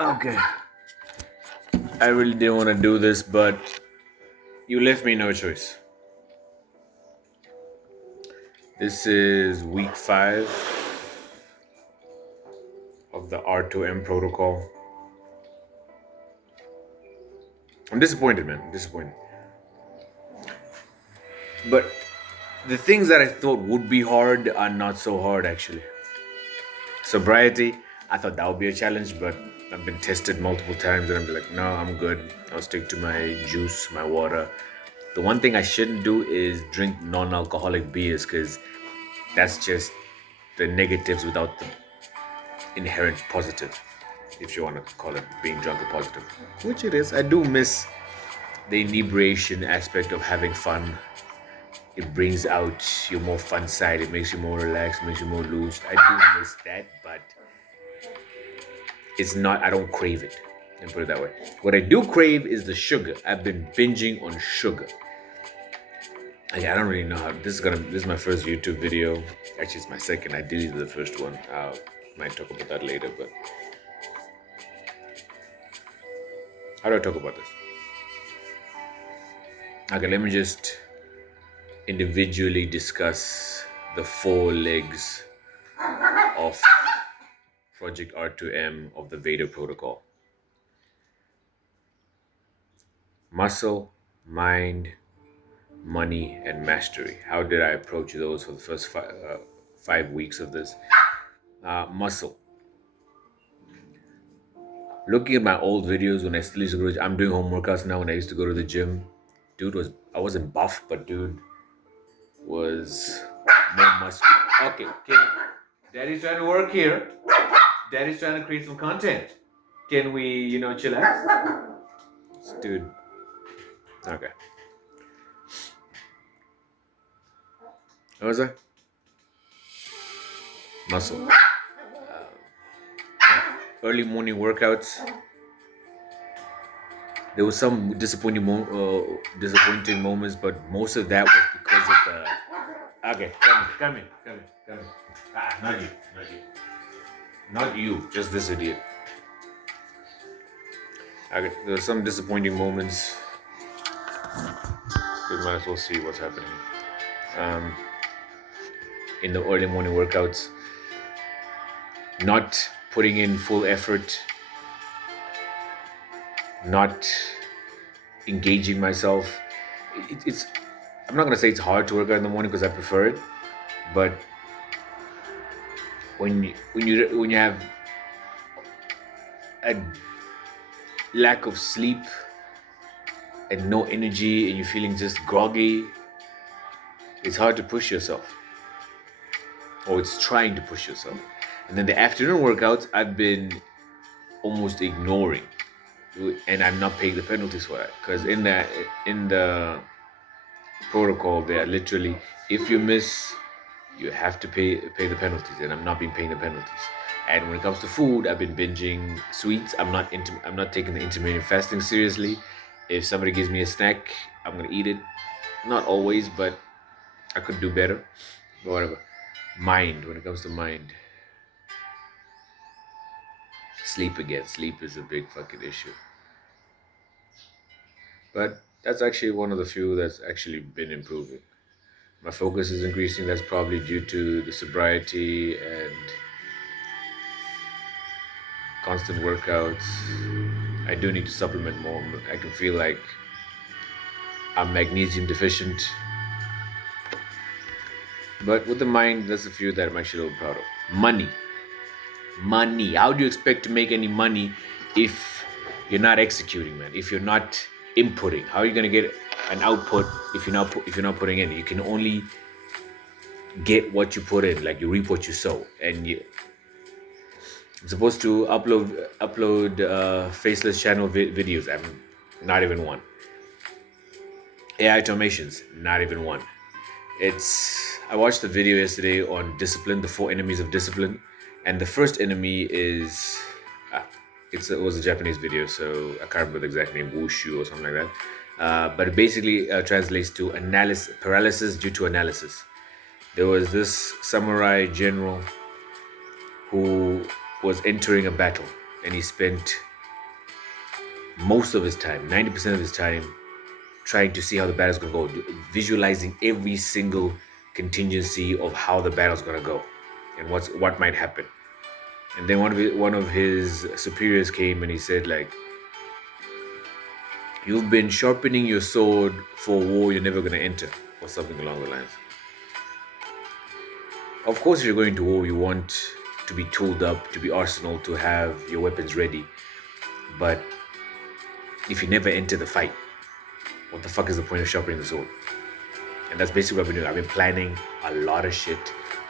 Okay. I really didn't want to do this, but you left me no choice. This is week 5 of the R2M protocol. I'm disappointed, man. I'm disappointed. But the things that I thought would be hard are not so hard, actually. Sobriety, I thought that would be a challenge, but I've been tested multiple times and I'm like, no, I'm good. I'll stick to my juice, my water. The one thing I shouldn't do is drink non-alcoholic beers because that's just the negatives without the inherent positive, if you want to call it being drunk a positive, which it is. I do miss the inebriation aspect of having fun. It brings out your more fun side. It makes you more relaxed, makes you more loose. I do miss that, but it's not, I don't crave it. And put it that way. What I do crave is the sugar. I've been binging on sugar. I don't really know how this is my first YouTube video. Actually, it's my second. I deleted the first one. Might talk about that later, but how do I talk about this? Okay, let me just individually discuss the 4 legs of Project R2M of the Vader protocol. Muscle, mind, money, and mastery. How did I approach those for the first 5 weeks of this? Muscle. Looking at my old videos when I still used to go to, I'm doing home workouts now. When I used to go to the gym, I wasn't buff, but dude was more muscular. Okay, Daddy's trying to work here. Daddy's trying to create some content. Can we, chillax? Dude. Okay. What was that? Muscle. Early morning workouts. There was some disappointing moments, but most of that was because of the. Okay, come in. Not you. Not you. Just this idiot. Okay, there were some disappointing moments. We might as well see what's happening. In the early morning workouts, not putting in full effort, not engaging myself. It's I'm not gonna say it's hard to work out in the morning because I prefer it, but when you have a lack of sleep and no energy and you're feeling just groggy, it's hard to push yourself, or it's trying to push yourself. And then the afternoon workouts I've been almost ignoring, and I'm not paying the penalties for that, because in the protocol they're literally, if you miss, you have to pay the penalties, and I'm not been paying the penalties. And when it comes to food, I've been binging sweets. I'm not taking the intermittent fasting seriously. If somebody gives me a snack, I'm gonna eat it. Not always, but I could do better. But whatever. Mind, when it comes to mind. Sleep again. Sleep is a big fucking issue. But that's actually one of the few that's actually been improving. My focus is increasing. That's probably due to the sobriety and constant workouts. I do need to supplement more. I can feel like I'm magnesium deficient. But with the mind, there's a few that I'm actually a little proud of. Money. How do you expect to make any money if you're not executing, man? If you're not inputting, how are you gonna get an output if you're not putting in? You can only get what you put in. Like, you reap what you sow. And I'm supposed to upload faceless channel videos. I'm not even one. AI automations, not even one. I watched the video yesterday on discipline, the 4 enemies of discipline, and the first enemy is it was a Japanese video, so I can't remember the exact name, wushu or something like that. But it basically translates to paralysis due to analysis. There was this samurai general who was entering a battle, and he spent most of his time, 90% of his time, trying to see how the battle's gonna go, visualizing every single contingency of how the battle's gonna go and what might happen. And then one of his superiors came and he said, like, you've been sharpening your sword for a war you're never gonna enter, or something along the lines. Of course, if you're going to war, you want to be tooled up, to be arsenal, to have your weapons ready. But if you never enter the fight, what the fuck is the point of sharpening the sword? And that's basically what I've been doing. I've been planning a lot of shit,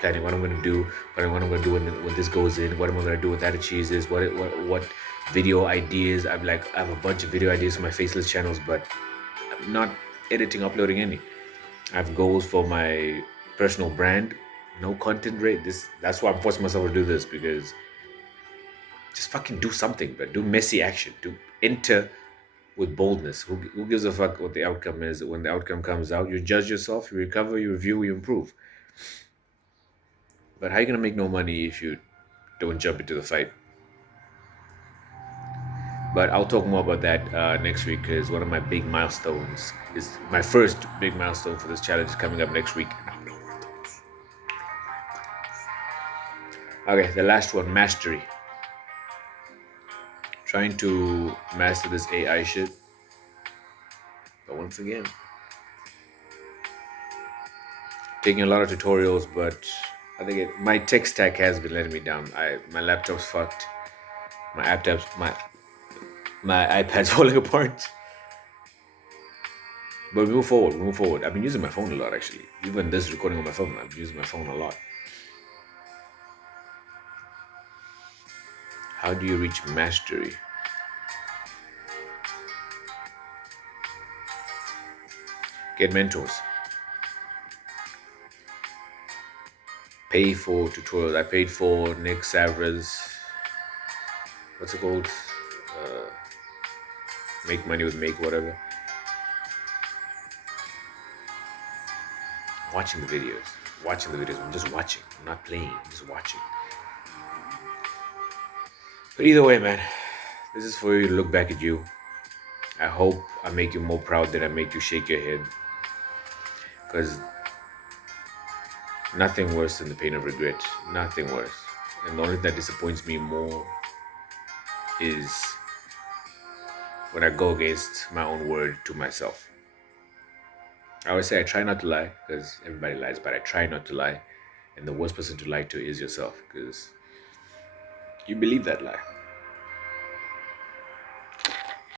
planning what I'm gonna do, what I'm gonna do when this goes in, what am I gonna do when that achieves this, what video ideas. I have a bunch of video ideas for my faceless channels, but I'm not editing, uploading any. I have goals for my personal brand, no content rate. That's why I'm forcing myself to do this, because just fucking do something, but do messy action. Do enter with boldness. Who gives a fuck what the outcome is? When the outcome comes out, you judge yourself, you recover, you review, you improve. But how are you gonna make no money if you don't jump into the fight? But I'll talk more about that next week, because one of my big milestones is my first big milestone for this challenge is coming up next week. Okay, the last one, mastery. Trying to master this AI shit. But once again, taking a lot of tutorials, but I think my tech stack has been letting me down. My laptop's fucked. My iPad's falling apart. But we move forward. I've been using my phone a lot, actually. Even this recording on my phone, I've been using my phone a lot. How do you reach mastery? Get mentors. Pay for tutorials. I paid for Nick Savra's, what's it called? Make money with Make, whatever. Watching the videos. I'm just watching. I'm not playing. I'm just watching. But either way, man, this is for you to look back at you. I hope I make you more proud than I make you shake your head. Because nothing worse than the pain of regret. Nothing worse. And the only thing that disappoints me more is when I go against my own word to myself. I always say I try not to lie, because everybody lies, but I try not to lie. And the worst person to lie to is yourself, because you believe that lie.